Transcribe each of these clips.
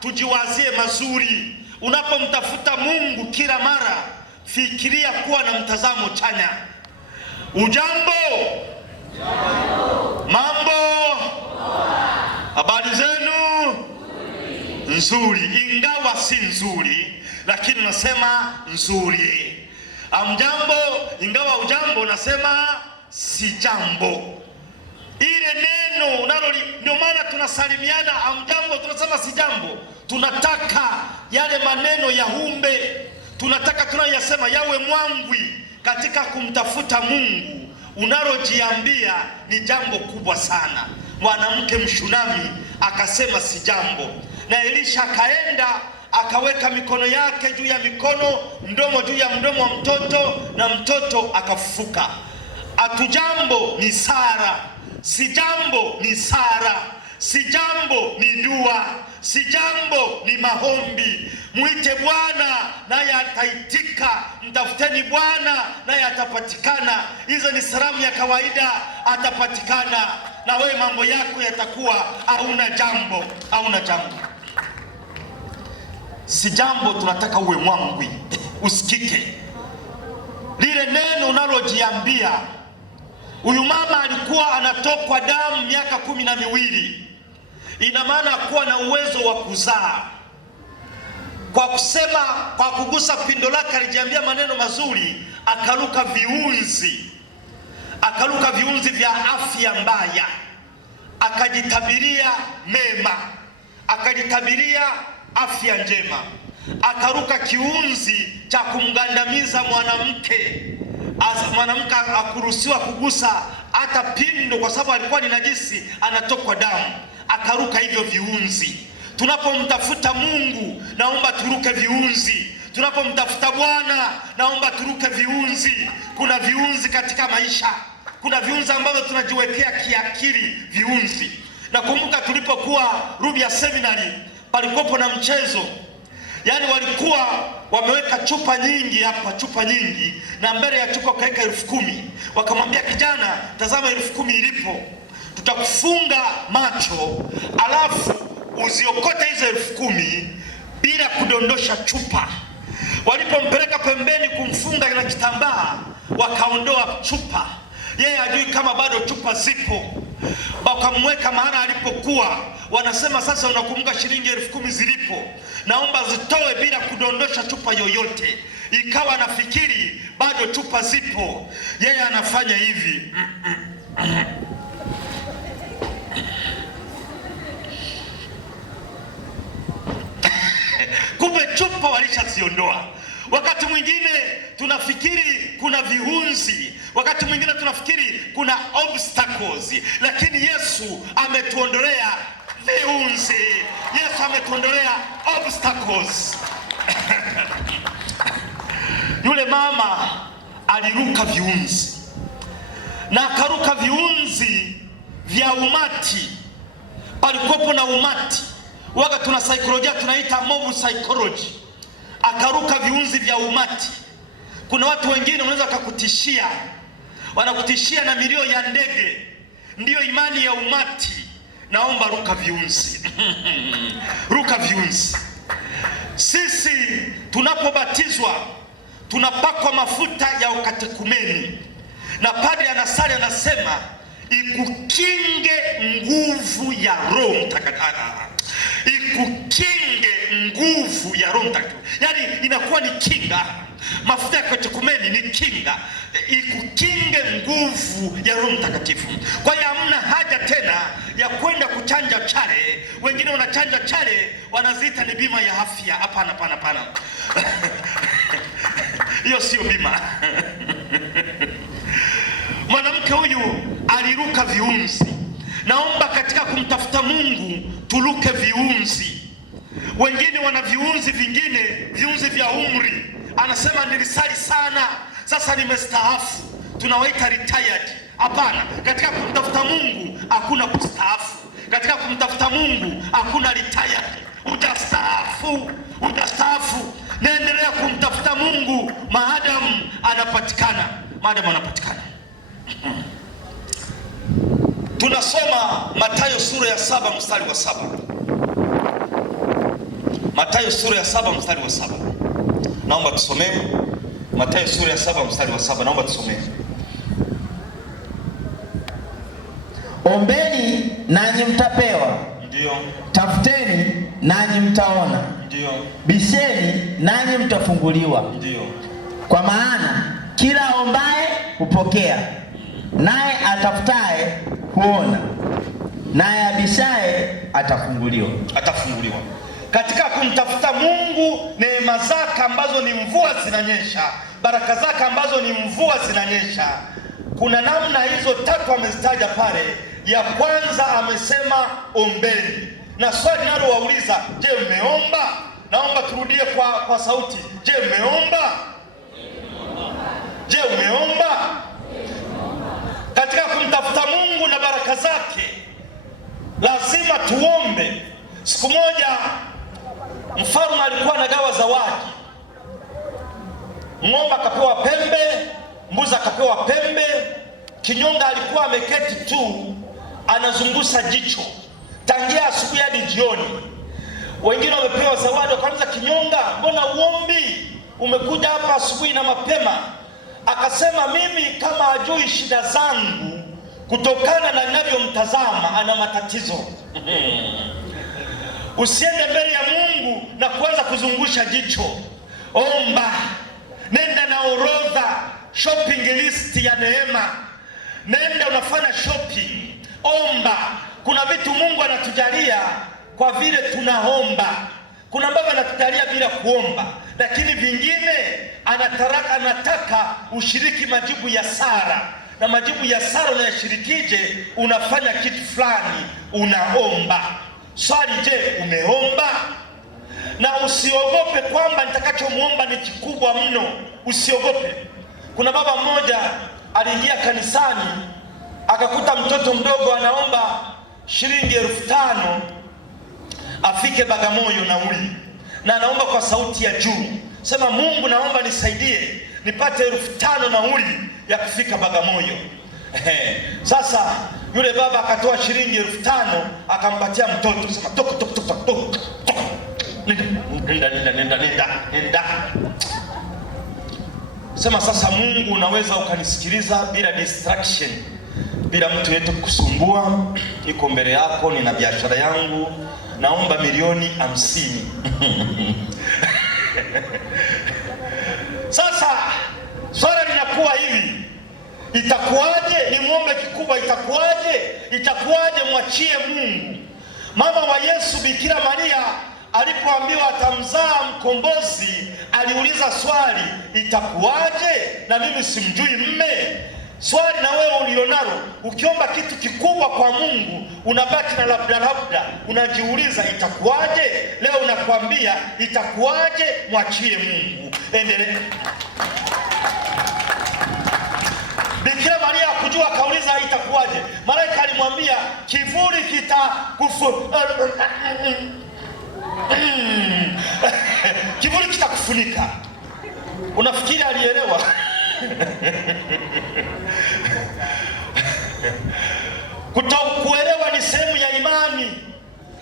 tujiwazie mazuri. Unapomtafuta Mungu kila mara, fikiria kuwa na mtazamo chanya. Ujambo? Mambo? Habari zenu? Nzuri, ingawa si nzuri, lakini nasema nzuri. Amjambo, ingawa ujambo nasema si jambo. Ile neno ndio maana tunasalimiana amjambo, tunasema si jambo. Tunataka yale maneno ya humbe, tunataka tunayoyasema yawe mwangwi katika kumtafuta Mungu. Unalojiambia ni jambo kubwa sana. Mwanamke Mshunami akasema si jambo, na Elisha akaenda akaweka mikono yake juu ya mikono, mdomo juu ya mdomo wa mtoto, na mtoto akafufuka. Atujambo ni Sara, si jambo ni Sara, si jambo ni dua, si jambo ni maombi. Muite Bwana naye ataitika, mtafuteni Bwana naye atapatikana. Hizo ni salamu ya kawaida, atapatikana. Na wewe mambo yako yatakuwa hauna jambo, hauna jambo. Si jambo, tunataka uwe mwangwi, usikike lile neno unalojiambia. Huyu mama alikuwa anatokwa damu miaka 12. Ina maana kuwa na uwezo wa kuzaa. Kwa kusema, kwa kugusa pindo lake alijiambia maneno mazuri, akaruka viunzi. Akaruka viunzi vya afya mbaya, akajitabiria mema, akajitabiria afya njema. Akaruka kiunzi cha kumgandamiza mwanamke. Mwanamke akuruhusiwa kugusa hata pindo kwa sababu alikuwa ni najisi, anatokwa damu. Akaruka hivyo viunzi. Tunapomtafuta Mungu, naomba turuke viunzi. Tunapomtafuta Bwana, naomba turuke viunzi. Kuna viunzi katika maisha. Kuna viunzi ambavyo tunajiwekea kiakili, viunzi. Nakumbuka tulipokuwa Rubya Seminary, palikopo na mchezo. Yaani walikuwa wameweka chupa nyingi hapa, chupa nyingi, na mbele ya chupa kaweka 10,000. Wakamwambia kijana, tazama 10,000 ilipo, tutakufunga macho alafu uziokote hizo 10,000 bila kudondosha chupa. Walipompeleka pembeni kumfunga na kitambaa, wakaondoa chupa. Yeye hajui kama bado chupa zipo. Wakamweka mahala alipokuwa. Wanasema sasa, unakumbuka shilingi 10,000 zilipo, naomba zitoe bila kudondosha chupa yoyote. Ikawa nafikiri bado chupa zipo. Yeye anafanya hivi. Kumbe chupa walishaziondoa. Wakati mwingine tunafikiri kuna viunzi, wakati mwingine tunafikiri kuna obstacles, lakini Yesu ametuondolea viunzi. Yesu ametuondolea obstacles. Yule mama aliruka viunzi, na akaruka viunzi vya umati. Palikuwepo na umati, waga tuna saikolojia tunaita mob psychology. Akaruka viunzi vya umati. Kuna watu wengine wanaweza kukutishia, wanakutishia na milio ya ndege, ndiyo imani ya umati. Naomba ruka viunzi. Ruka viunzi. Sisi tunapobatizwa tunapakwa mafuta ya ukatekumeni, na padri anasali anasema ikukinge nguvu ya Roho Mtakatifu. Ikukinge nguvu ya Roho Mtakatifu. Yaani inakuwa ni kinga. Mafuta ya katekumeni ni kinga. Ikukinge nguvu ya Roho Mtakatifu. Kwa hiyo hamna haja tena ya kwenda kuchanja chale. Wengine wanachanja chale wanaziita ni bima ya afya. Hapana, hapana, hapana. Hiyo sio bima. Mwanamke huyu aliruka viunzi. Naomba katika kumtafuta Mungu turuke viunzi. Wengine wana viunzi vingine, viunzi vya umri. Anasema nilisali sana, sasa nimestaafu. Tunawaita retired. Hapana, katika kumtafuta Mungu hakuna kustaafu. Katika kumtafuta Mungu hakuna retired. Utastaafu, utastaafu. Naendelea kumtafuta Mungu maadamu anapatikana, maadamu anapatikana. Tunasoma Mathayo sura ya 7 mstari wa 7. Mathayo sura ya 7 mstari wa 7. Naomba tusomee Mathayo sura ya 7 mstari wa 7. Naomba tusomee. Ombeni nanyi mtapewa. Ndio. Tafuteni nanyi mtaona. Ndio. Bisheni nanyi mtafunguliwa. Ndio. Kwa maana kila aombaye hupokea, naye atafutaye huona, naye abishaye atafunguliwa. Atafunguliwa. Katika kumtafuta Mungu, neema zake ambazo ni mvua zinanyesha, baraka zake ambazo ni mvua zinanyesha, kuna namna hizo tatu amezitaja pale. Ya kwanza amesema ombeni, na swali nalo wauliza, je, umeomba? Naomba turudie kwa sauti. Je, umeomba? Je, umeomba? Katika kumtafuta Mungu na baraka zake lazima tuombe. Siku moja mfalme alikuwa anagawa zawadi. Ng'ombe akapewa pembe, mbuzi akapewa pembe, kinyonga alikuwa ameketi tu anazungusa jicho tangia asubuhi hadi jioni. Wengine wamepewa zawadi, wakaanza, kinyonga, mbona uombi? Umekuja hapa asubuhi na mapema. Akasema, mimi kama ajui shida zangu, kutokana na ninavyomtazama ana matatizo. Usiende mbele ya Mungu na kuanza kuzungusha jicho. Omba, nenda na orodha, shopping list ya neema. Nenda unafanya shopping. Omba. Kuna vitu Mungu anatujalia kwa vile tunaomba. Kuna ambavyo anatujalia bila kuomba, lakini vingine anataka ushiriki majibu ya Sara. Na majibu ya Sara unayashirikije? Unafanya kitu fulani, unaomba. Swali, je, umeomba? Na usiogope kwamba nitakachomuomba ni kikubwa mno. Usiogope. Kuna baba mmoja aliingia kanisani, akakuta mtoto mdogo anaomba shilingi 5,000 afike Bagamoyo nauli, na anaomba kwa sauti ya juu. Sema, Mungu, naomba nisaidie nipate 5,000 nauli ya kufika Bagamoyo. Sasa yule baba akatoa shilingi 5,000 akampatia mtoto. Sema, toka. Nenda. Sema, sasa Mungu, unaweza ukanisikiliza bila distraction, bila mtu yetu kusumbua. Iko mbele yako, nina biashara yangu, naomba milioni 50. Sasa swala linakuwa hivi, itakuwaje? Ni muombe kikubwa, itakuwaje? Mwachie Mungu. Mama wa Yesu Bikira Maria alipoambiwa atamzaa mkombozi, aliuliza swali, itakuwaje? Na mimi simjui mme. Swali na wewe ulilonalo, ukiomba kitu kikubwa kwa Mungu unabaki na labda, unajiuliza itakuwaje? Leo unakwambia itakuwaje? Mwachie Mungu. Endelee. Bikira Maria kujua, akauliza itakuwaje. Malaika alimwambia kivuli kivuli kitakufunika. Unafikiri alielewa? Kutokuelewa ni sehemu ya imani.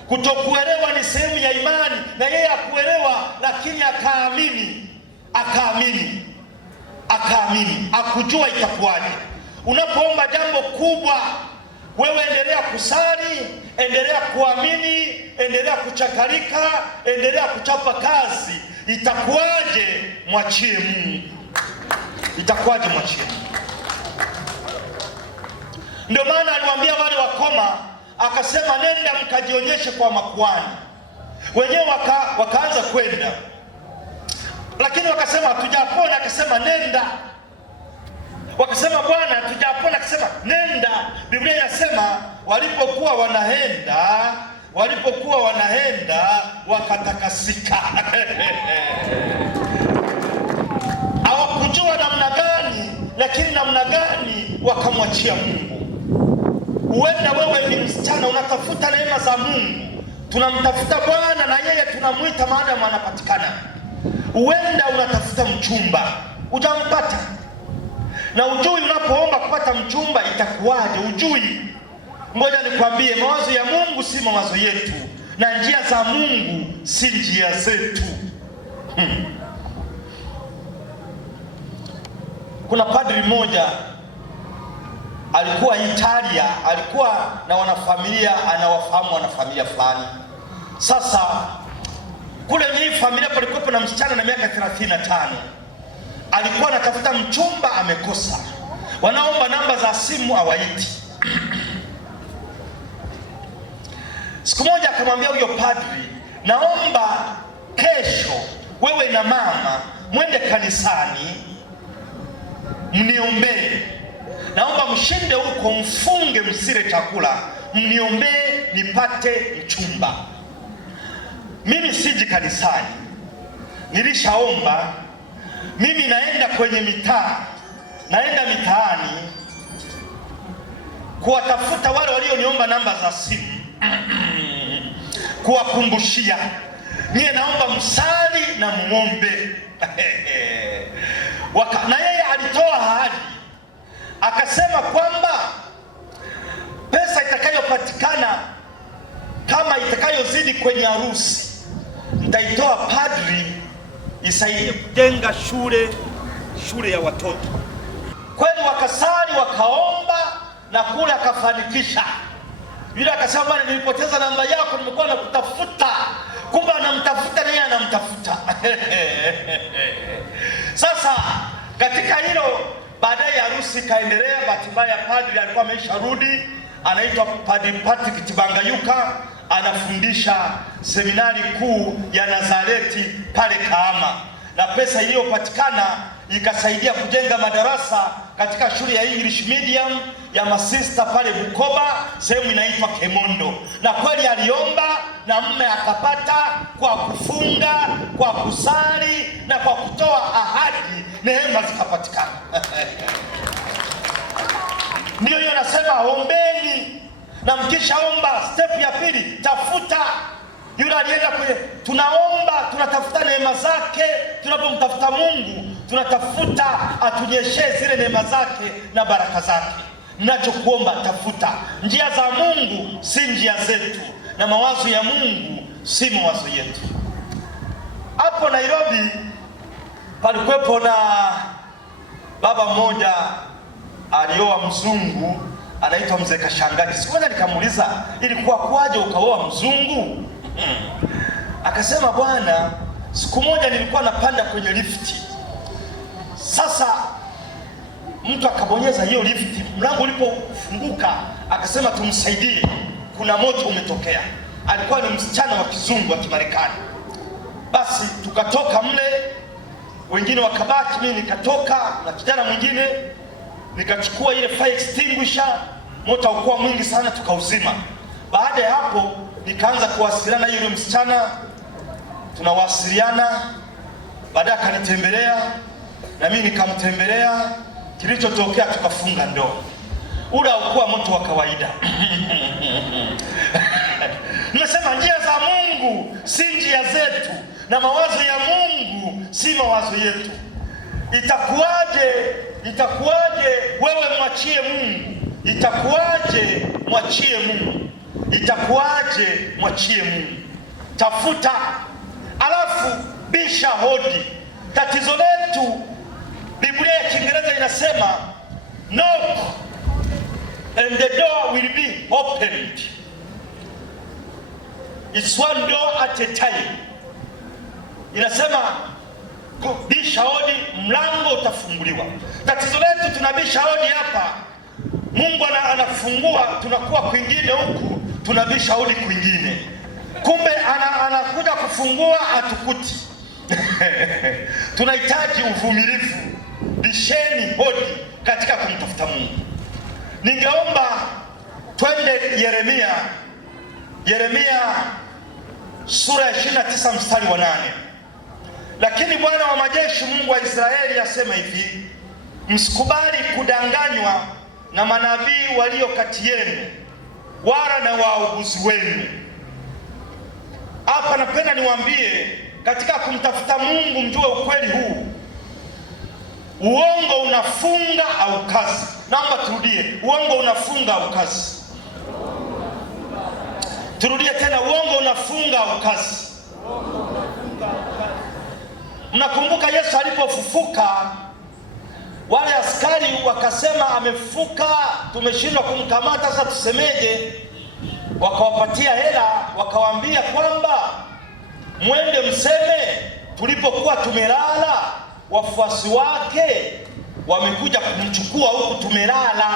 Kutokuelewa ni sehemu ya imani, na yeye akuelewa, lakini akaamini, akujua itakuwaje. Unapoomba jambo kubwa, wewe endelea kusali, endelea kuamini, endelea kuchakalika, endelea kuchapa kazi. Itakuwaje? Mwachie Mungu. Itakuwaje? Mwachie. Ndio maana aliwaambia wale wakoma, akasema, nenda mkajionyeshe kwa makuhani. Wenyewe wakaanza kwenda, lakini wakasema hatujapona. Akasema nenda. Wakasema, Bwana, hatujapona. Akasema nenda. Biblia inasema walipokuwa wanaenda wakatakasika. Hawakujua namna gani, lakini namna gani wakamwachia Mungu. Huenda wewe ni msichana unatafuta neema za Mungu, tunamtafuta Bwana na yeye tunamwita maadamu anapatikana. Huenda unatafuta mchumba, hujampata, na ujui unapoomba kupata mchumba itakuwaje. Ujui. Ngoja nikwambie, mawazo ya Mungu si mawazo yetu, na njia za Mungu si njia zetu. Kuna padri mmoja alikuwa Italia, alikuwa na wanafamilia, anawafahamu wanafamilia fulani. Sasa kule ni familia palikuwa na msichana na miaka 35. Alikuwa anatafuta mchumba, amekosa. Wanaomba namba za simu hawaiti. Siku moja akamwambia huyo padri, naomba kesho wewe na mama mwende kanisani mniombee. Naomba mshinde huko, mfunge, msile chakula, mniombee nipate mchumba. Mimi siji kanisani, nilishaomba. Mimi naenda kwenye mitaa, naenda mitaani kuwatafuta wale walioniomba namba za simu kuwakumbushia, niye naomba msali na muombe. Na yeye alitoa ahadi, akasema kwamba pesa itakayopatikana kama itakayozidi kwenye harusi nitaitoa padri isaidie kujenga shule ya watoto. Kweli wakasali, wakaomba, na kule akafanikisha. Yule akasema, bwana, nilipoteza namba yako, nimekuwa nakutafuta. Kumbe anamtafuta na yeye anamtafuta. Sasa katika hilo baadaye harusi kaendelea. Bahati mbaya padri alikuwa amesharudi, anaitwa Padri Patrick Tibangayuka, anafundisha seminari kuu ya Nazareti pale Kahama, na pesa iliyopatikana ikasaidia kujenga madarasa katika shule ya English medium ya masista pale Bukoba, sehemu inaitwa Kemondo. Na kweli aliomba na mume akapata, kwa kufunga, kwa kusali na kwa kutoa ahadi, neema zikapatikana. Ndio hiyo nasema ombeni, na mkishaomba step ya pili tafuta. Yule alienda kwenye, tunaomba, tunatafuta neema zake. Tunapomtafuta Mungu tunatafuta atunyeshee zile neema zake na baraka zake. Mnachokuomba tafuta. Njia za Mungu si njia zetu, na mawazo ya Mungu si mawazo yetu. Hapo Nairobi palikuwepo na baba mmoja alioa mzungu, anaitwa Mzee Kashangazi. Siku moja nikamuuliza, ilikuwa kwaje ukaoa mzungu? Akasema, bwana, siku moja nilikuwa napanda kwenye lifti. Sasa mtu akabonyeza hiyo lifti, mlango ulipofunguka akasema tumsaidie, kuna moto umetokea. Alikuwa ni msichana wa kizungu wa Kimarekani. Basi tukatoka mle, wengine wakabaki, mimi nikatoka na kijana mwingine, nikachukua ile fire extinguisher, moto ulikuwa mwingi sana, tukauzima. Baada ya hapo nikaanza kuwasiliana na yule msichana, tunawasiliana. Baadaye akanitembelea na mimi nikamtembelea. Kilichotokea, tukafunga ndoa. Ule haukuwa moto wa kawaida. Nimesema njia za Mungu si njia zetu, na mawazo ya Mungu si mawazo yetu. Itakuwaje wewe mwachie Mungu? Itakuwaje mwachie Mungu? Itakuwaje mwachie Mungu? Tafuta, alafu bisha hodi. Tatizo letu, Biblia ya Kiingereza inasema knock and the door will be opened. It's one door at a time. Inasema bisha hodi, mlango utafunguliwa. Tatizo letu, tunabisha hodi hapa, Mungu anafungua, tunakuwa kwingine huku, tunabisha hodi kwingine. Kumbe anakuja kufungua, hatukuti. Tunahitaji uvumilivu. Bisheni hodi katika kumtafuta Mungu. Ningeomba twende Yeremia sura ya 29 mstari wa 8. Lakini Bwana wa majeshi, Mungu wa Israeli, asema hivi, msikubali kudanganywa na manabii walio kati yenu, wala na wauguzi wenu. Hapa napenda niwaambie, katika kumtafuta Mungu mjue ukweli huu, uongo unafunga au kazi. Naomba turudie, uongo unafunga au kazi. Turudie tena, uongo unafunga au kazi? Mnakumbuka Yesu alipofufuka, wale askari wakasema amefufuka, tumeshindwa kumkamata, sasa tusemeje? Wakawapatia hela, wakawaambia kwamba mwende mseme tulipokuwa tumelala wafuasi wake wamekuja kumchukua huku tumelala.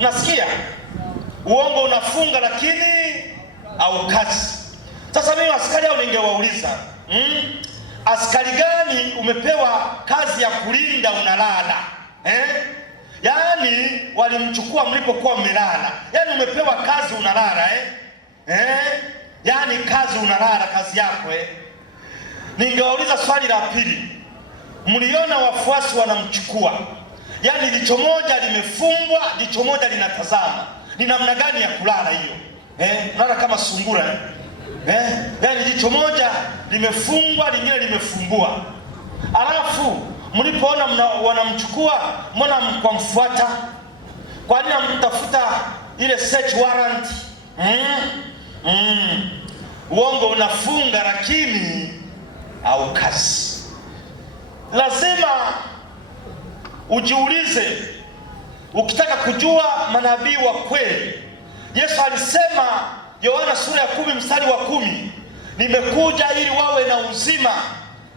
Nasikia uongo unafunga lakini au kazi. Sasa mimi askari hao ningewauliza, askari gani umepewa kazi ya kulinda unalala? Yaani walimchukua mlipokuwa mmelala. Yaani umepewa kazi unalala yaani kazi unalala, kazi yako Ningewauliza swali la pili. Mliona wafuasi wanamchukua. Yaani jicho moja limefungwa, jicho moja linatazama. Ni namna gani ya kulala hiyo? Unalala kama sungura yaani jicho moja limefungwa, lingine limefumbua. Alafu mlipoona wanamchukua, mbona mkamfuata? Kwa nini mtafuta ile search warrant? Uongo unafunga lakini au kazi. Lazima ujiulize, ukitaka kujua manabii wa kweli. Yesu alisema Yohana sura ya 10 mstari wa 10, nimekuja ili wawe na uzima,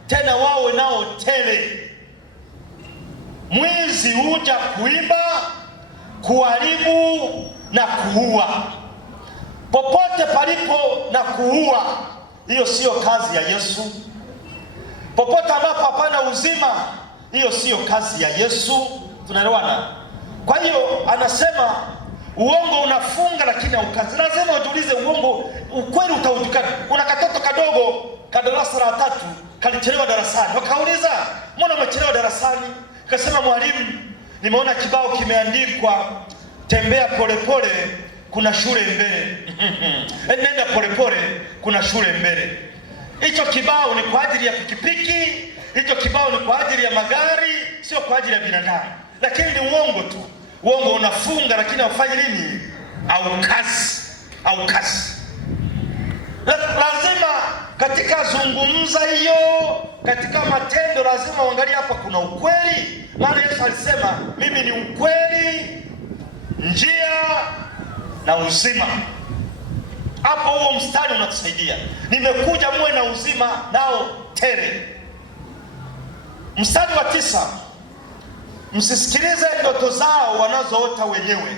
tena wawe nao tele. Mwizi huja kuiba, kuharibu na kuua. Popote palipo na kuua, hiyo siyo kazi ya Yesu. Popote ambapo hapana uzima, hiyo siyo kazi ya Yesu. Tunaelewana? Kwa hiyo anasema uongo unafunga lakini haukazi. Lazima ujiulize, uongo ukweli utaujukana. Kuna katoto kadogo ka darasa la 3 kalichelewa darasani. Wakauliza, mbona umechelewa darasani? Akasema, mwalimu, nimeona kibao kimeandikwa tembea polepole, kuna shule mbele. Nenda polepole, kuna shule mbele. Hicho kibao ni kwa ajili ya pikipiki, hicho kibao ni kwa ajili ya magari, sio kwa ajili ya binadamu. Lakini ni uongo tu. Uongo unafunga lakini haufanyi nini? Au kazi. Lazima katika zungumza hiyo, katika matendo lazima uangalie hapa kuna ukweli. Maana Yesu alisema, mimi ni ukweli, njia na uzima. Hapo huo mstari unatusaidia. Nimekuja muwe na uzima nao tele. Mstari wa 9, msisikilize ndoto zao wanazoota wenyewe,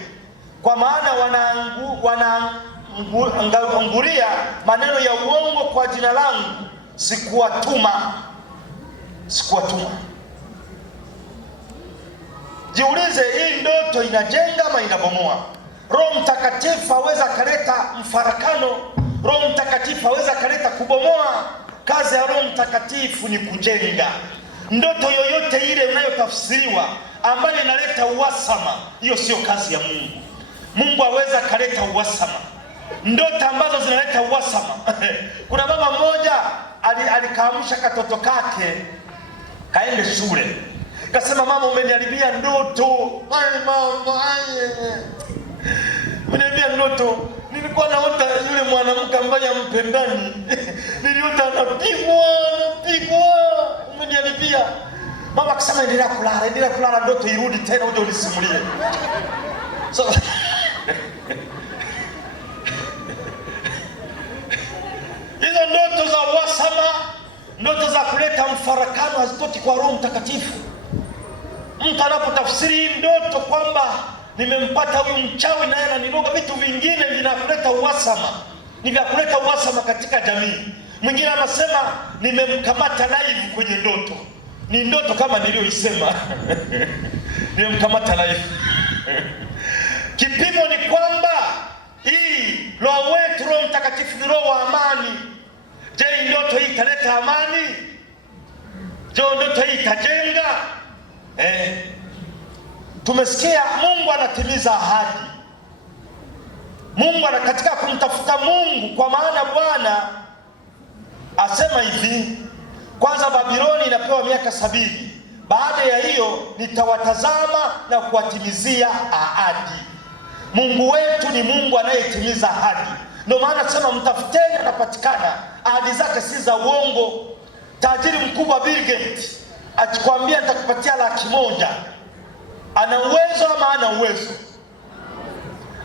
kwa maana wanaanguria maneno ya uongo kwa jina langu. Sikuwatuma. Jiulize, hii ndoto inajenga ama inabomoa? Roho Mtakatifu aweza kaleta mfarakano. Roho Mtakatifu aweza kaleta kubomoa. Kazi ya Roho Mtakatifu ni kujenga. Ndoto yoyote ile unayotafsiriwa ambayo inaleta uhasama, hiyo sio kazi ya Mungu. Mungu aweza kaleta uhasama. Ndoto ambazo zinaleta uhasama. Kuna mama mmoja alikaamsha katoto kake kaende shule. Kasema, mama, umeniharibia ndoto. Umeniharibia ndoto. Nilikuwa naota yule mwanamke ambaye ampendani. Niliota anapigwa. Umeniharibia. Mama akasema, endelea kulala, ndoto irudi tena uje unisimulie. So hizo ndoto za uhasama, ndoto za kuleta mfarakano hazitoki kwa Roho Mtakatifu. Mtu anapotafsiri hii ndoto kwamba nimempata huyu mchawi naye ananiroga, vitu vingine vinakuleta uhasama, ni vya kuleta uhasama katika jamii. Mwingine anasema nimemkamata live kwenye ndoto. Ni ndoto kama niliyoisema. Nimemkamata live. Kipimo ni kwamba hii roho wetu, Roho Mtakatifu ni roho wa amani. Je, ndoto hii italeta amani? Je, ndoto hii itajenga? Tumesikia Mungu anatimiza ahadi. Mungu katika kumtafuta Mungu, kwa maana Bwana asema hivi, kwanza Babiloni inapewa miaka 70. Baada ya hiyo nitawatazama na kuwatimizia ahadi. Mungu wetu ni Mungu anayetimiza ahadi. Ndio maana sema mtafuteni anapatikana. Ahadi zake si za uongo. Tajiri mkubwa Bill Gates akikwambia nitakupatia $100,000, ana uwezo ama ana uwezo?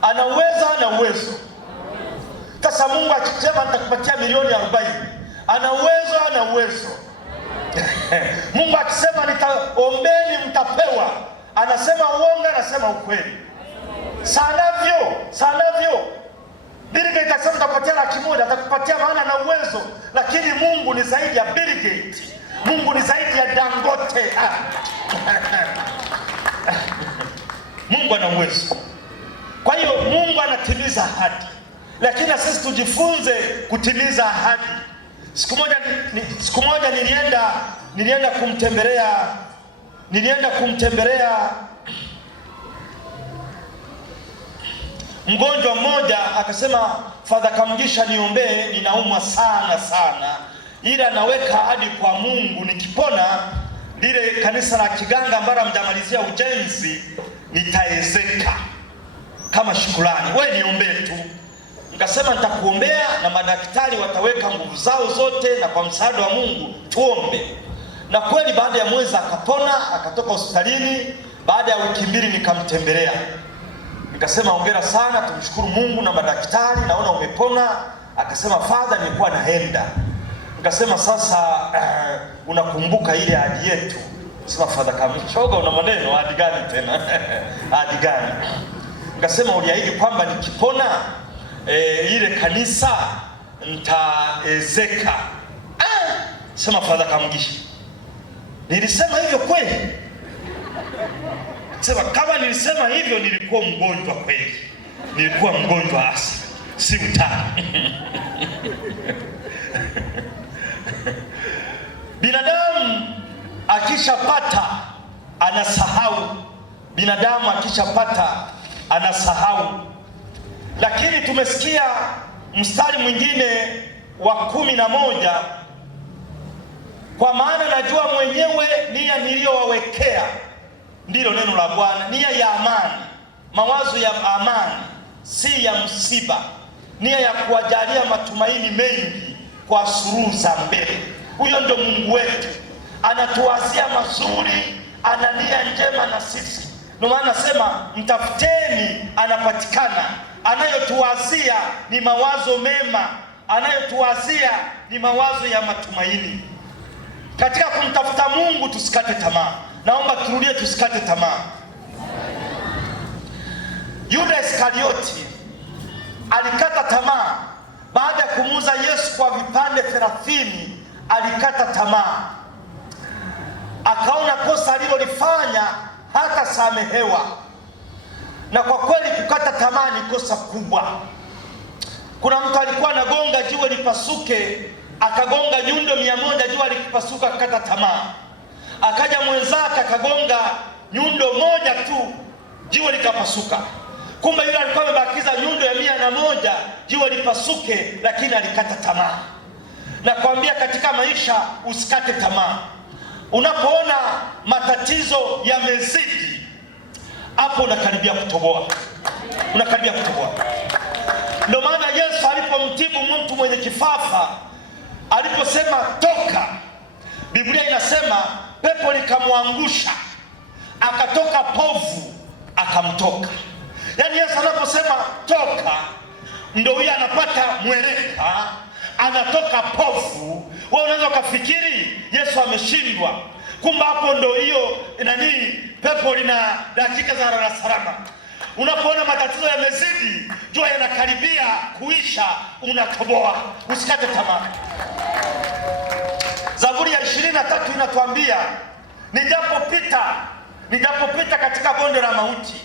Ana uwezo, ana uwezo. Sasa Mungu akisema nitakupatia milioni 40, ana uwezo, ana uwezo? Mungu akisema nitaombeni mtapewa, anasema uongo, anasema ukweli? Sanavyo. Bill Gates akisema nitakupatia $100,000, atakupatia maana na uwezo, lakini Mungu ni zaidi ya Bill Gates. Mungu ni zaidi ya Dangote. Mungu ana uwezo. Kwa hiyo Mungu anatimiza ahadi, lakini na sisi tujifunze kutimiza ahadi. Siku moja nilienda kumtembelea mgonjwa mmoja, akasema Father Kamugisha, niombee, ninaumwa sana, ila naweka ahadi kwa Mungu nikipona lile kanisa la Kiganga ambalo mjamalizia ujenzi nitaezeka kama shukrani, wewe niombee tu. Nikasema nitakuombea na madaktari wataweka nguvu zao zote, na kwa msaada wa Mungu tuombe. Na kweli baada ya mwezi akapona, akatoka hospitalini. Baada ya wiki 2 nikamtembelea, nikasema hongera sana, tumshukuru Mungu na madaktari, naona umepona. Akasema Father, nilikuwa naenda. Nikasema sasa unakumbuka ile ahadi yetu? Sema Father Kamugisha, una maneno, ahadi gani tena? Ahadi gani? Nikasema uliahidi kwamba nikipona ile kanisa nitaezeka. Sema Father Kamugisha, nilisema hivyo kweli? Sema kama nilisema hivyo nilikuwa mgonjwa kweli. Nilikuwa mgonjwa asili, si utani. Binadamu akishapata anasahau. Binadamu akishapata anasahau. Lakini tumesikia mstari mwingine wa 11, kwa maana najua mwenyewe nia niliyowawekea, ndilo neno la Bwana, nia ya amani, mawazo ya amani, si ya msiba, nia ya kuwajalia matumaini mengi kwa sururu za mbele. Huyo ndio Mungu wetu, anatuwazia mazuri, ana nia njema na sisi. Ndio maana nasema mtafuteni, anapatikana. Anayotuwazia ni mawazo mema, anayotuwazia ni mawazo ya matumaini. Katika kumtafuta Mungu tusikate tamaa. Naomba turudie, tusikate tamaa. Yuda Iskarioti alikata tamaa baada ya kumuuza Yesu kwa vipande 30. Alikata tamaa, akaona kosa alilolifanya hata samehewa. Na kwa kweli kukata tamaa ni kosa kubwa. Kuna mtu alikuwa anagonga jiwe lipasuke, akagonga nyundo 100, jiwe likipasuka akakata tamaa. Akaja mwenzake akagonga nyundo 1 tu, jiwe likapasuka. Kumbe yule alikuwa amebakiza nyundo ya 101, jiwe lipasuke, lakini alikata tamaa. Na kuambia katika maisha usikate tamaa. Unapoona matatizo yamezidi, hapo unakaribia kutoboa. Ndio maana Yesu alipomtibu mtu mwenye kifafa, aliposema toka, Biblia inasema pepo likamwangusha, akatoka povu, akamtoka. Yaani Yesu anaposema toka, ndio huyo anapata mweleka, anatoka povu. Wewe unaweza ukafikiri Yesu ameshindwa, kumbe hapo ndio hiyo pepo lina dakika za lala salama. Unapoona matatizo yamezidi, jua yanakaribia kuisha, unatoboa. Usikate tamaa. Zaburi ya 23 inatuambia nijapopita katika bonde la mauti.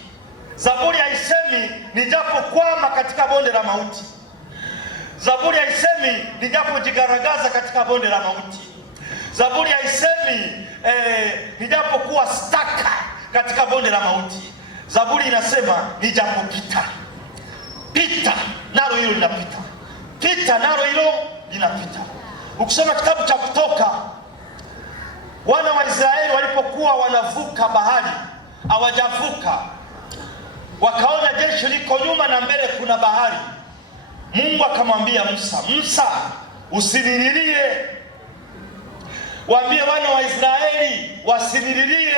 Zaburi haisemi nijapokwama katika bonde la mauti. Zaburi haisemi nijapojigaragaza katika bonde la mauti. Zaburi haisemi nijapokuwa staka katika bonde la mauti. Zaburi inasema nijapopita. Pita nalo hilo linapita. Pita nalo hilo linapita. Ukisoma kitabu cha Kutoka, wana wa Israeli walipokuwa wanavuka bahari, hawajavuka, wakaona jeshi liko nyuma na mbele kuna bahari. Mungu akamwambia Musa, Musa, usinililie, waambie wana wa Israeli wasinililie,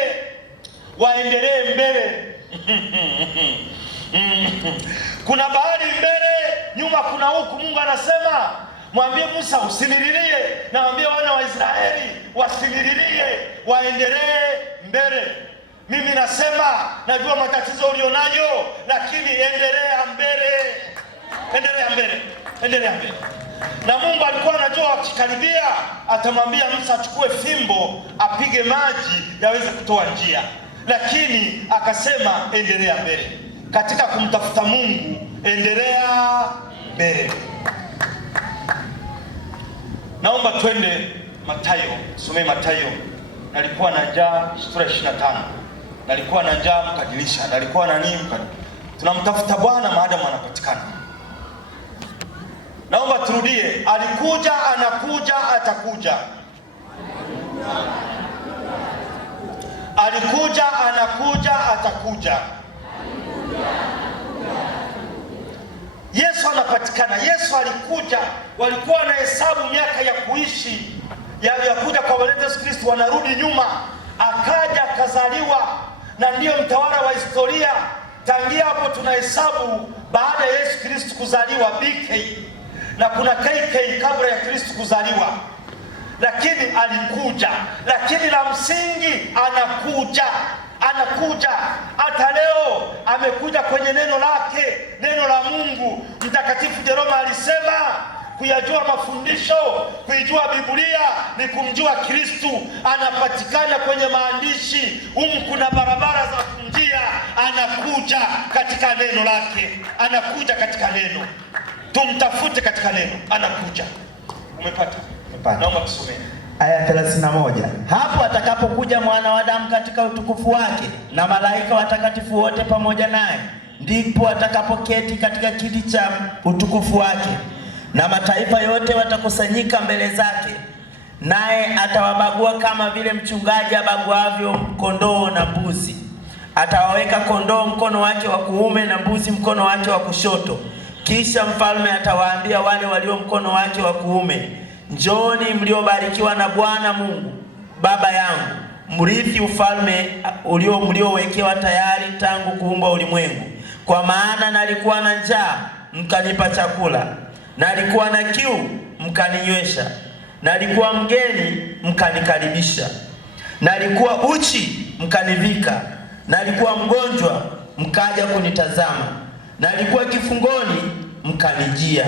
waendelee mbele. Kuna bahari mbele, nyuma kuna huku. Mungu anasema mwambie Musa usinililie, na mwambie wana wa Israeli wasinililie, waendelee mbele. Mimi nasema najua matatizo ulionayo, lakini endelea mbele, endelea mbele, endelea mbele. Na Mungu alikuwa anajua akikaribia atamwambia Musa achukue fimbo apige maji yaweze kutoa njia, lakini akasema endelea mbele. Katika kumtafuta Mungu, endelea mbele. Naomba twende Mathayo, tusome Mathayo. Nalikuwa na njaa, sura 25. Nalikuwa na njaa mkadilisha, nalikuwa na nini mkadilisha. Tunamtafuta Bwana maadamu anapatikana. Naomba turudie, alikuja, anakuja, atakuja. Alikuja, anakuja, atakuja. Yesu anapatikana. Yesu alikuja, walikuwa na hesabu miaka ya kuishi ya kuja kwa Bwana Yesu Kristo, wanarudi nyuma. Akaja akazaliwa, na ndiyo mtawala wa historia. Tangia hapo tunahesabu baada ya Yesu Kristo kuzaliwa BK, na kuna KK kabla ya Kristo kuzaliwa. Lakini alikuja, lakini la msingi anakuja, anakuja. Hata leo amekuja kwenye neno lake, neno la Mungu. Mtakatifu Jeroma alisema kuyajua mafundisho, kuijua Biblia ni kumjua Kristo. Anapatikana kwenye maandishi. Kuna barabara za kunjia. Anakuja katika neno lake, anakuja katika neno. Tumtafute katika neno, anakuja. Umepata? Naomba tusome aya 31. Hapo atakapokuja mwana wa Adamu katika utukufu wake na malaika watakatifu wote pamoja naye, ndipo atakapoketi katika kiti cha utukufu wake, na mataifa yote watakusanyika mbele zake, naye atawabagua kama vile mchungaji abaguavyo kondoo na mbuzi. Atawaweka kondoo mkono wake wa kuume na mbuzi mkono wake wa kushoto. Kisha mfalme atawaambia wale walio mkono wake wa kuume, njooni mliobarikiwa na Bwana Mungu Baba yangu, mrithi ufalme mliowekewa tayari tangu kuumbwa ulimwengu. Kwa maana nalikuwa na njaa, mkanipa chakula; nalikuwa na kiu, mkaninywesha; nalikuwa mgeni, mkanikaribisha; nalikuwa uchi, mkanivika; nalikuwa mgonjwa, mkaja kunitazama; nalikuwa kifungoni, mkanijia.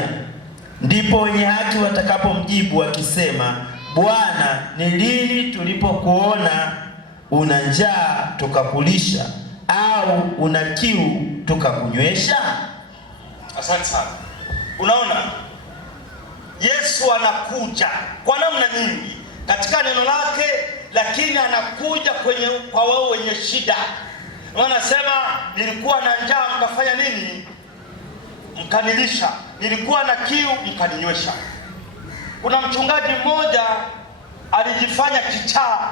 Ndipo wenye haki watakapomjibu wakisema, Bwana, ni lini tulipokuona una njaa tukakulisha, au una kiu tukakunywesha? Asante sana. Unaona, Yesu anakuja kwa namna nyingi katika neno lake, lakini anakuja kwa wao wenye shida. Wanasema nilikuwa na njaa mkafanya nini? Mkanilisha. Nilikuwa na kiu mkaninywesha. Kuna mchungaji mmoja alijifanya kichaa,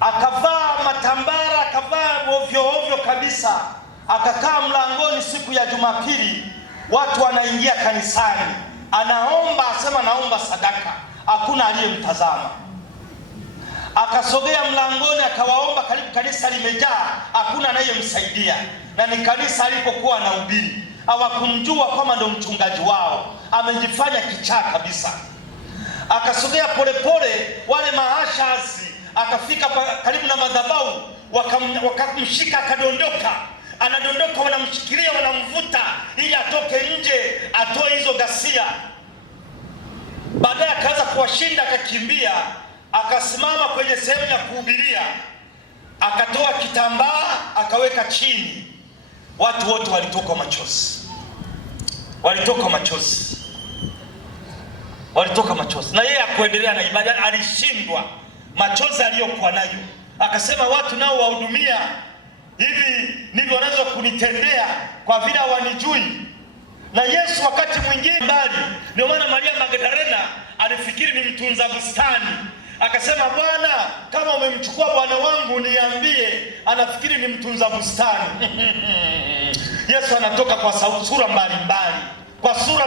akavaa matambara, akavaa ovyo ovyo kabisa, akakaa mlangoni siku ya Jumapili, watu wanaingia kanisani, anaomba, asema naomba sadaka, hakuna aliyemtazama. Akasogea mlangoni akawaomba, karibu kanisa limejaa, hakuna anayemsaidia, na ni kanisa alipokuwa anahubiri. Hawakumjua kama ndo mchungaji wao, amejifanya kichaa kabisa. Akasogea polepole, wale mahashazi, akafika karibu na madhabahu, wakamshika, akadondoka. Anadondoka, wanamshikilia, wanamvuta ili atoke nje, atoe hizo ghasia. Baadaye akaanza kuwashinda, akakimbia, akasimama kwenye sehemu ya kuhubiria, akatoa kitambaa akaweka chini. Watu wote walitoka machozi, walitoka machozi, walitoka machozi. Na yeye akuendelea na ibada, alishindwa machozi aliyokuwa nayo. Akasema watu nao wahudumia, hivi ndivyo wanaweza kunitendea kwa vile hawanijui. Na Yesu wakati mwingine mbali. Ndio maana Maria Magdalena alifikiri ni mtunza bustani, Akasema, Bwana, kama umemchukua bwana wangu niambie, anafikiri ni mtunza bustani. Yesu anatoka kwa sura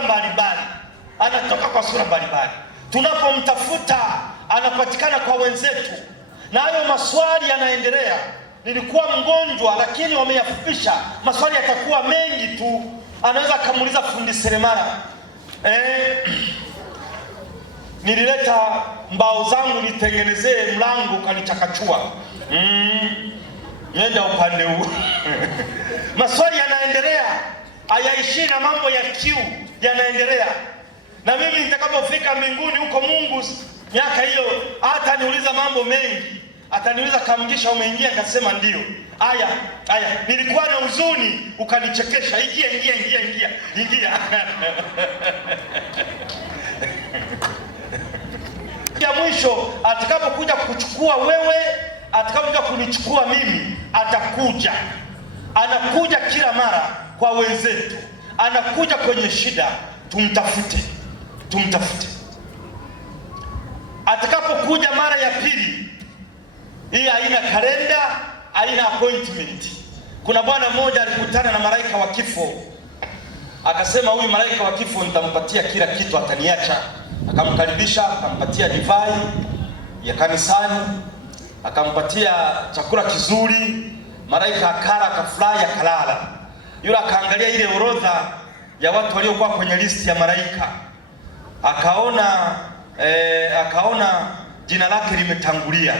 mbalimbali, anatoka kwa sura mbalimbali. Tunapomtafuta anapatikana kwa wenzetu, na hayo maswali yanaendelea. Nilikuwa mgonjwa, lakini wameyafupisha. Maswali yatakuwa mengi tu. Anaweza akamuuliza fundi seremala, nilileta mbao zangu nitengenezee mlango kanichakachua, nenda upande huu. Maswali yanaendelea, hayaishi na mambo ya kiu yanaendelea. Na mimi nitakapofika mbinguni huko, Mungu miaka hiyo hata niuliza mambo mengi. Ataniuliza, Kamugisha, umeingia? Nikasema ndio. Haya, nilikuwa na huzuni, ukanichekesha. Ingia. Ya mwisho, atakapokuja kuchukua wewe, atakapokuja kunichukua mimi, anakuja kila mara kwa wenzetu, anakuja kwenye shida. Tumtafute. Atakapokuja mara ya pili, hii haina kalenda, haina appointment. Kuna bwana mmoja alikutana na malaika wa kifo, akasema, huyu malaika wa kifo nitampatia kila kitu, ataniacha. Akamkaribisha, akampatia divai ya kanisani, akampatia chakula kizuri. Malaika akala, akafurahi, akalala. Yule akaangalia ile orodha ya watu waliokuwa kwenye listi ya malaika, akaona jina lake limetangulia,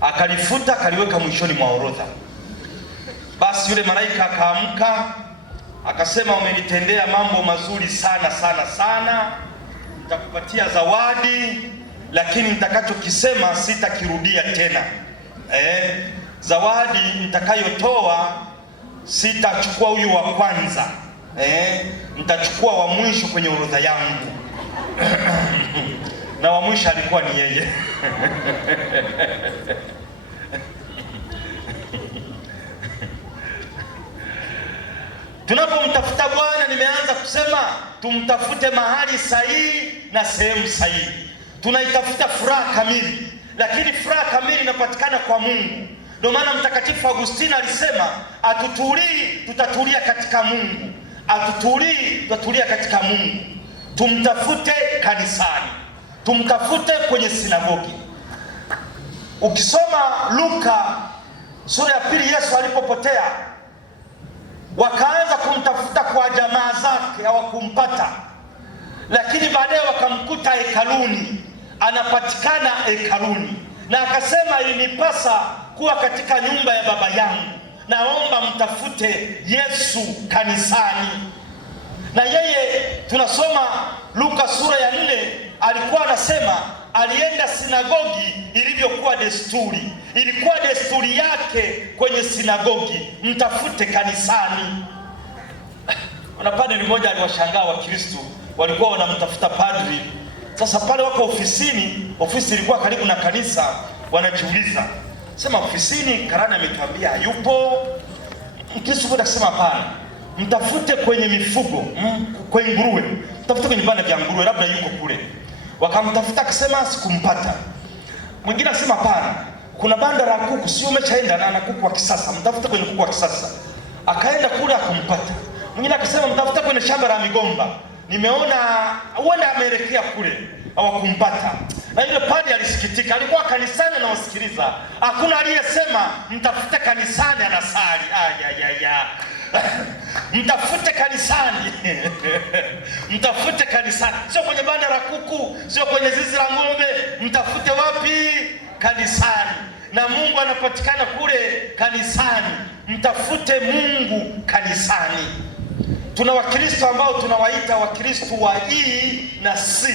akalifuta, akaliweka mwishoni mwa orodha. Basi yule malaika akaamka, akasema, umenitendea mambo mazuri sana, nitakupatia zawadi, lakini nitakachokisema sitakirudia tena. Zawadi nitakayotoa sitachukua huyu wa kwanza, nitachukua wa mwisho kwenye orodha yangu. Na wa mwisho alikuwa ni yeye. Tunapomtafuta Bwana, nimeanza kusema tumtafute mahali sahihi na sehemu sahihi. Tunaitafuta furaha kamili, lakini furaha kamili inapatikana kwa Mungu. Ndio maana Mtakatifu Agustino alisema, atutulii tutatulia katika Mungu, tutatulia katika Mungu. Tumtafute kanisani, tumtafute kwenye sinagogi. Ukisoma Luka sura ya 2, Yesu alipopotea, wakaanza kumtafuta kwa jamaa zake, hawakumpata. Lakini baadaye wakamkuta hekaluni, anapatikana hekaluni, na akasema, ilinipasa kuwa katika nyumba ya Baba yangu, naomba mtafute Yesu kanisani. Na yeye tunasoma Luka sura ya 4, alikuwa anasema alienda sinagogi ilivyokuwa desturi. Ilikuwa desturi yake kwenye sinagogi, mtafute kanisani. Kuna padri mmoja aliwashangaa Wakristo, walikuwa wanamtafuta padri. Sasa pale wako ofisini, ofisi ilikuwa karibu na kanisa, wanajiuliza, sema ofisini karani ametuambia hayupo. Mkristo akasema hapana, mtafute kwenye mifugo, kwenye nguruwe, mtafute kwenye vibanda vya nguruwe, labda yuko kule. Wakamtafuta, akasema sikumpata. Mwingine akasema hapana, kuna banda la kuku, sio umeshaenda na kuku wa kisasa, mtafute kwenye kuku wa kisasa. Akaenda kule akampata. Mwingine akasema mtafute kwenye shamba la migomba, nimeona huenda ameelekea kule, hawakumpata. Na yule padri alisikitika, alikuwa kanisani na wasikiliza. Hakuna aliyesema mtafute kanisani anasali. Mtafute kanisani. Mtafute kanisani, sio kwenye banda la kuku, sio kwenye zizi la ng'ombe. Mtafute wapi? Kanisani. Na Mungu anapatikana kule kanisani. Mtafute Mungu kanisani. Tuna Wakristo ambao tunawaita Wakristo wa E na C.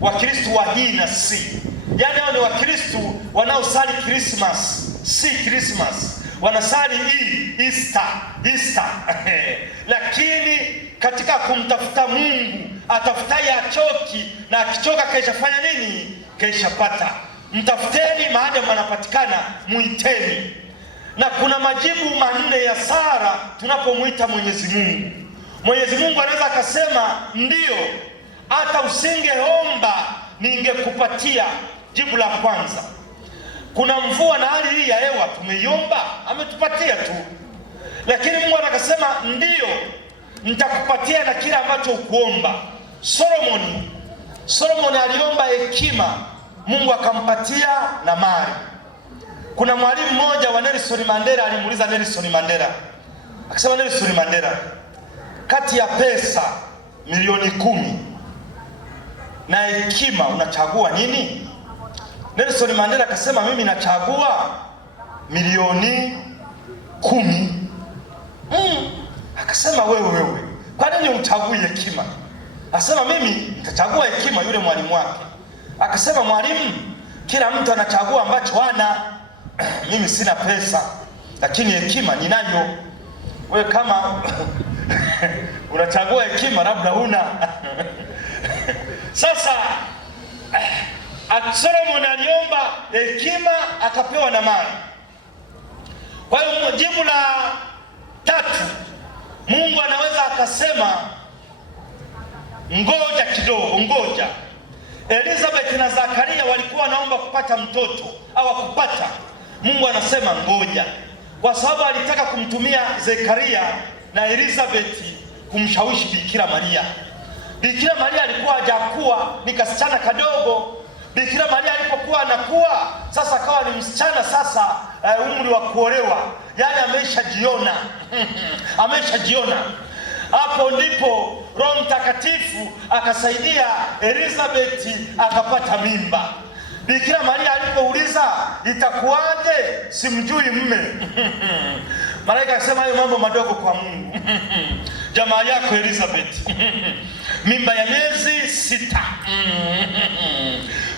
Wakristo wa E na C, yaani hao ni Wakristo wanaosali Christmas, si Christmas, wanasali Easter. Lakini katika kumtafuta Mungu, atafutaye achoki, na akichoka kaishafanya nini? Kaishapata. Mtafuteni mahali mnapatikana, muiteni. Na kuna majibu 4 ya sala tunapomwita Mwenyezi Mungu. Mwenyezi Mungu anaweza akasema ndio, hata usingeomba ningekupatia. Jibu la kwanza, kuna mvua na hali hii ya hewa tumeiomba, ametupatia tu. Lakini Mungu akasema ndio, nitakupatia na kila ambacho ukuomba. Solomoni aliomba hekima, Mungu akampatia na mali. Kuna mwalimu mmoja wa Nelson Mandela alimuuliza Nelson Mandela, akasema, Nelson Mandela, kati ya pesa milioni 10 na hekima unachagua nini? Nelson Mandela akasema, mimi nachagua milioni 10. Akasema, wewe kwa nini uchagui hekima? Akasema, mimi nitachagua hekima. Yule mwalimu wake akasema, mwalimu, kila mtu anachagua ambacho ana. Mimi sina pesa, lakini hekima ninayo. Wewe kama unachagua hekima, labda huna. Sasa Solomon aliomba hekima, akapewa na mali. Kwa hiyo jibu la tatu, Mungu anaweza akasema ngoja kidogo, ngoja. Elizabeth na Zakaria walikuwa wanaomba kupata mtoto, hawakupata. Mungu anasema ngoja, kwa sababu alitaka kumtumia Zakaria na Elizabeth kumshawishi Bikira Maria. Bikira Maria alikuwa hajakuwa, ni kasichana kadogo. Bikira Maria alipokuwa anakuwa, sasa akawa ni msichana sasa, umri wa kuolewa, yani ameshajiona. Hapo ndipo Roho Mtakatifu akasaidia Elizabeth akapata mimba. Bikira Maria alipouliza itakuwaje, simjui mme. Malaika akasema, hayo mambo madogo kwa Mungu. Jamaa yako Elizabeth mimba ya miezi 6.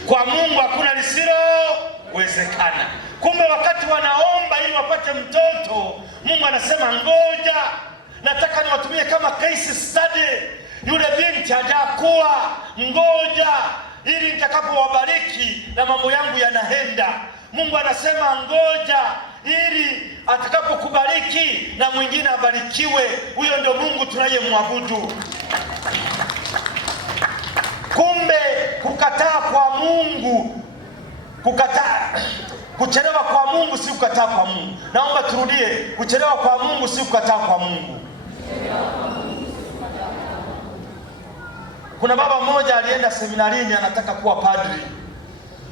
Kwa Mungu hakuna lisilowezekana. Kumbe wakati wanaomba ili wapate mtoto, Mungu anasema ngoja, nataka niwatumie kama case study. Yule binti hajakuwa, ngoja ili nitakapowabariki na mambo yangu yanaenda. Mungu anasema ngoja ili atakapokubariki na mwingine abarikiwe. Huyo ndio Mungu tunayemwabudu. Kumbe kukataa kwa Mungu, kuchelewa kwa Mungu si kukataa kwa Mungu. Naomba turudie, kuchelewa kwa Mungu si kukataa kwa Mungu. Kuna baba mmoja alienda seminarini, anataka kuwa padri.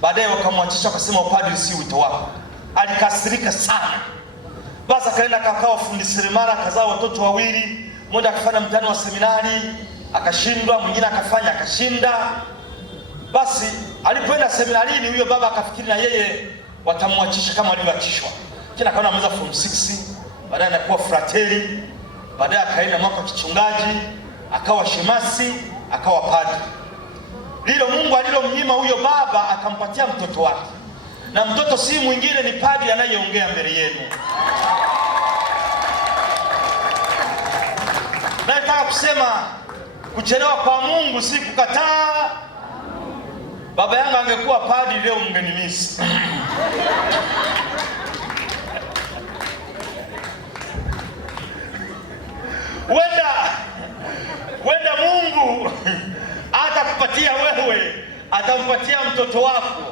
Baadaye wakamwachisha, wakasema upadri si wito wako. Alikasirika sana. Basi akaenda akawa fundi seremala, akazaa watoto 2. Mmoja akafanya mtihani wa seminari akashindwa, mwingine akafanya akashinda. Basi alipoenda seminarini, huyo baba akafikiri na yeye watamwachisha kama walivyoachishwa. Kila akaona ameza form 6, baadaye anakuwa frateri, baadaye akaenda mwaka kichungaji, akawa shemasi, akawa padri. Lilo Mungu alilomnyima huyo baba akampatia mtoto wake. Na mtoto si mwingine, ni padri anayeongea mbele yenu. Nataka kusema kuchelewa kwa Mungu si kukataa. Baba yangu angekuwa padri leo mngenimisi. Wenda Mungu atakupatia wewe, atampatia mtoto wako.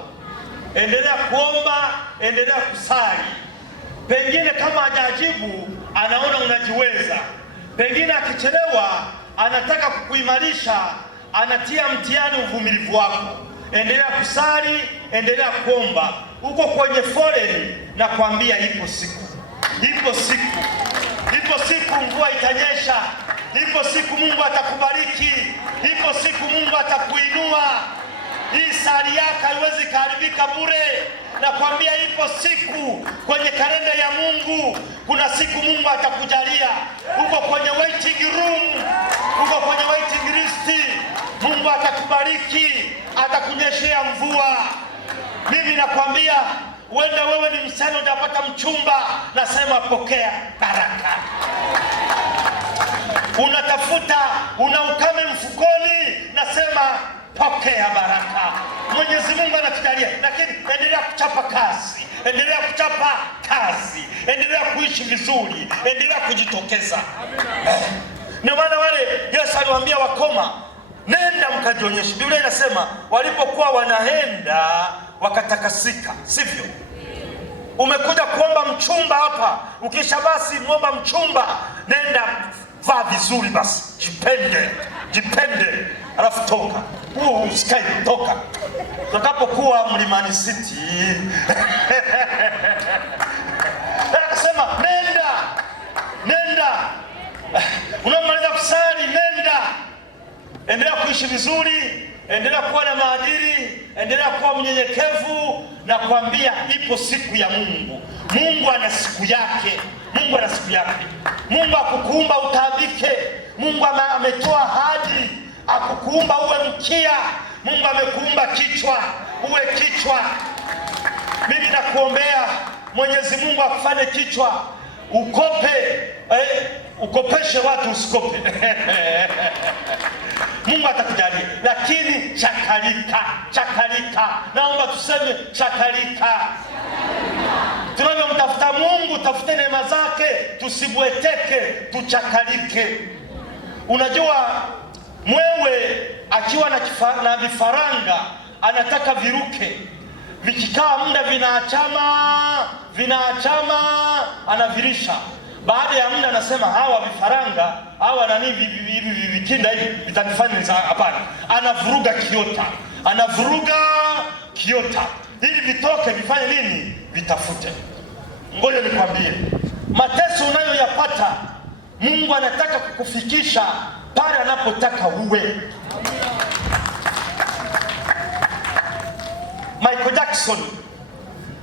Endelea kuomba, endelea kusali. Pengine kama hajajibu, anaona unajiweza. Pengine akichelewa, anataka kukuimarisha, anatia mtihani uvumilivu wako. Endelea kusali, endelea kuomba. Uko kwenye foleni, na kuambia ipo siku mvua itanyesha. Ipo siku Mungu atakubariki. Ipo siku Mungu atakuinua. Hii sali yako haiwezi kuharibika bure. Na kuambia ipo siku kwenye kalenda ya Mungu, kuna siku Mungu atakujalia. Uko kwenye waiting room, uko kwenye waiting list, Mungu atakubariki, atakunyeshea mvua. Mimi nakwambia, wenda wewe ni msichana utapata mchumba, nasema pokea baraka. Unatafuta, una ukame mfukoni, nasema pokea baraka. Mwenyezi Mungu anatujalia, lakini endelea kuchapa kazi, endelea kuchapa kazi, endelea kuishi vizuri, endelea kujitokeza. Ndio maana wale Yesu aliwaambia wakoma, nenda mkajionyeshe. Biblia inasema walipokuwa wanaenda wakatakasika, sivyo? Umekuja kuomba mchumba hapa, ukisha basi muomba mchumba, nenda vaa vizuri basi, jipende, alafu toka. Usikae, toka. Tutakapokuwa Mlimani City akasema nenda, unamaliza kusali, nenda, endelea kuishi vizuri, endelea kuwa na maadili, endelea kuwa mnyenyekevu, na kuambia ipo siku ya Mungu. Mungu ana siku yake. Mungu akukuumba utaabike. Mungu ametoa ahadi, akukuumba uwe mkia. Mungu amekuumba kichwa, uwe kichwa. Mimi nakuombea Mwenyezi Mungu akufanye kichwa, ukopeshe watu, usikope. Mungu atakujalia, lakini chakalika. Naomba tuseme chakalika. Tunavyomtafuta Mungu, tafute neema zake, tusibweteke, tuchakalike. Unajua mwewe akiwa na vifaranga anataka viruke, vikikaa muda vinaachama, anavirisha. Baada ya muda anasema hawa vifaranga, hawa nani vikinda hivi vitanifanya hapana. Anavuruga kiota ili vitoke, vifanye nini? Vitafute. Ngoja nikwambie, mateso unayoyapata Mungu anataka kukufikisha pale anapotaka uwe. Michael Jackson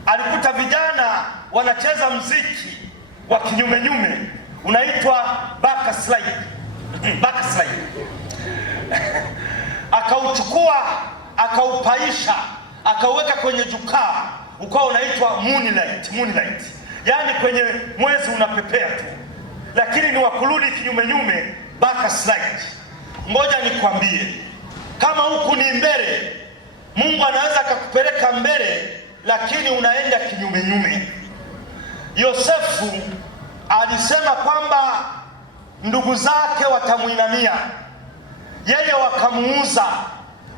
alikuta vijana wanacheza mziki wa kinyume unaitwa backslide. Akauchukua, akaupaisha, akauweka kwenye jukwaa, ukawa unaitwa moonlight. Yaani kwenye mwezi unapepea tu, lakini ni wakurudi kinyume, backslide. Ngoja nikwambie, kama huku ni mbele, Mungu anaweza akakupeleka mbele, lakini unaenda kinyume. Yosefu alisema kwamba ndugu zake watamuinamia yeye, wakamuuza,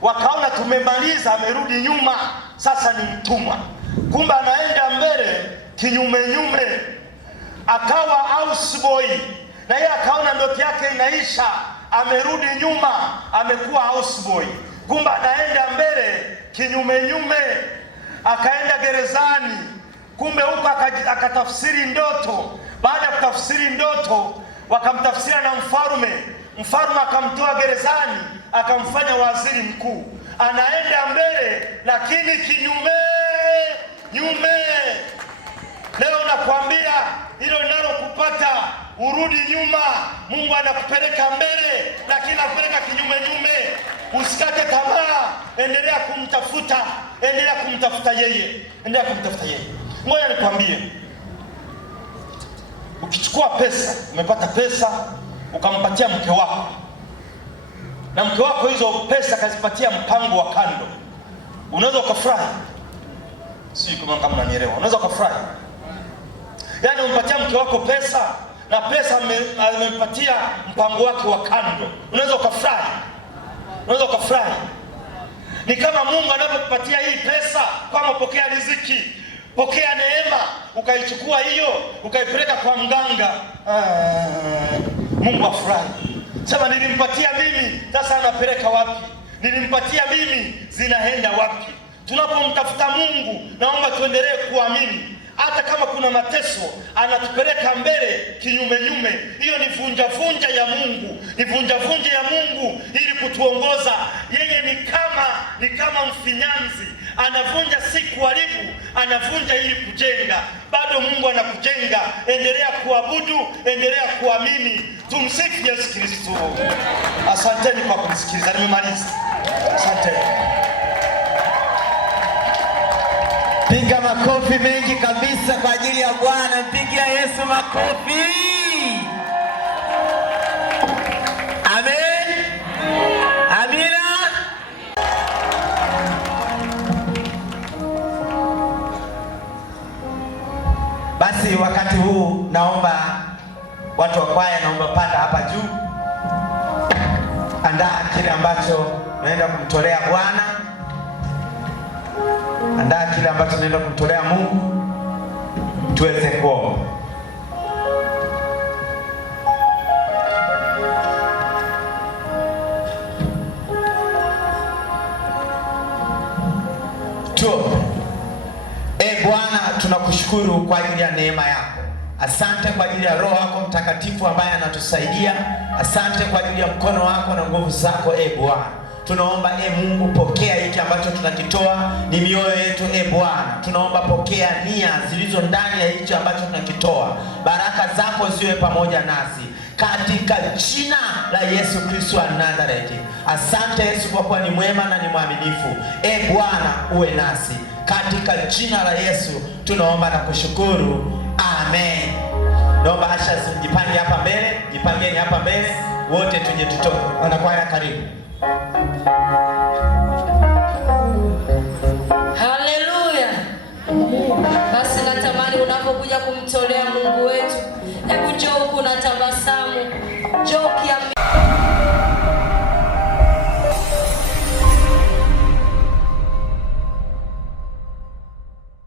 wakaona tumemaliza, amerudi nyuma, sasa ni mtumwa. Kumbe anaenda mbele kinyume, akawa houseboy, na yeye akaona ndoto yake inaisha, amerudi nyuma, amekuwa houseboy. Kumbe anaenda mbele kinyume, akaenda gerezani. Kumbe huko akatafsiri ndoto. Baada ya kutafsiri ndoto, wakamtafsiria na mfalme akamtoa gerezani, akamfanya waziri mkuu. Anaenda mbele lakini kinyume. Leo nakwambia hilo linalokupata, urudi nyuma. Mungu anakupeleka mbele, lakini anakupeleka kinyume. Usikate tamaa, endelea kumtafuta yeye. Ngoja nikwambie, ukichukua pesa, umepata pesa, ukampatia mke wako, na mke wako hizo pesa kazipatia mpango wa kando, unaweza ukafurahi. Si kama unanielewa, unaweza ukafurahi. Yaani umpatia mke wako pesa, na pesa amempatia mpango wake wa kando, unaweza ukafurahi. Ni kama Mungu anapokupatia hii pesa, kama pokea riziki, pokea neema, ukaichukua hiyo ukaipeleka kwa mganga, Mungu afurahi. Sema nilimpatia mimi, sasa anapeleka wapi? Nilimpatia mimi, zinaenda wapi? Tunapomtafuta Mungu, naomba tuendelee kuamini. Hata kama kuna mateso, anatupeleka mbele kinyume. Hiyo ni vunja ya Mungu, ili kutuongoza. Yeye ni kama mfinyanzi, anavunja si kuharibu, anavunja ili kujenga. Bado Mungu anakujenga. Endelea kuabudu, endelea kuamini. Tumsifu Yesu Kristo. Asanteni kwa kunisikiliza, nimemaliza. Asanteni. Piga makofi mengi kabisa kwa ajili ya Bwana. Pigia Yesu makofi. Amen. Amina. Basi wakati huu naomba watu wa kwaya, naomba panda hapa juu. Andaa kile ambacho naenda kumtolea Bwana. Andaa kile ambacho tunaenda kumtolea Mungu, tuweze kuomba. Bwana, tunakushukuru kwa ajili ya neema yako. Asante kwa ajili ya Roho wako Mtakatifu ambaye anatusaidia. Asante kwa ajili ya mkono wako na nguvu zako. Bwana, tunaomba Mungu, pokea hiki ambacho tunakitoa, ni mioyo yetu. Bwana, tunaomba pokea nia zilizo ndani ya hicho ambacho tunakitoa. Baraka zako ziwe pamoja nasi katika jina la Yesu Kristo wa Nazareti. Asante Yesu kwa kuwa ni mwema na ni mwaminifu. Bwana, uwe nasi katika jina la Yesu tunaomba na kushukuru. Amen. Naomba asha jipange hapa mbele, jipangeni hapa mbele wote tuje tutoke. Wanakwaya karibu. Haleluya. Basi natamani unapokuja kumtolea Mungu wetu, hebu njoo huku na tabasamu. Njoo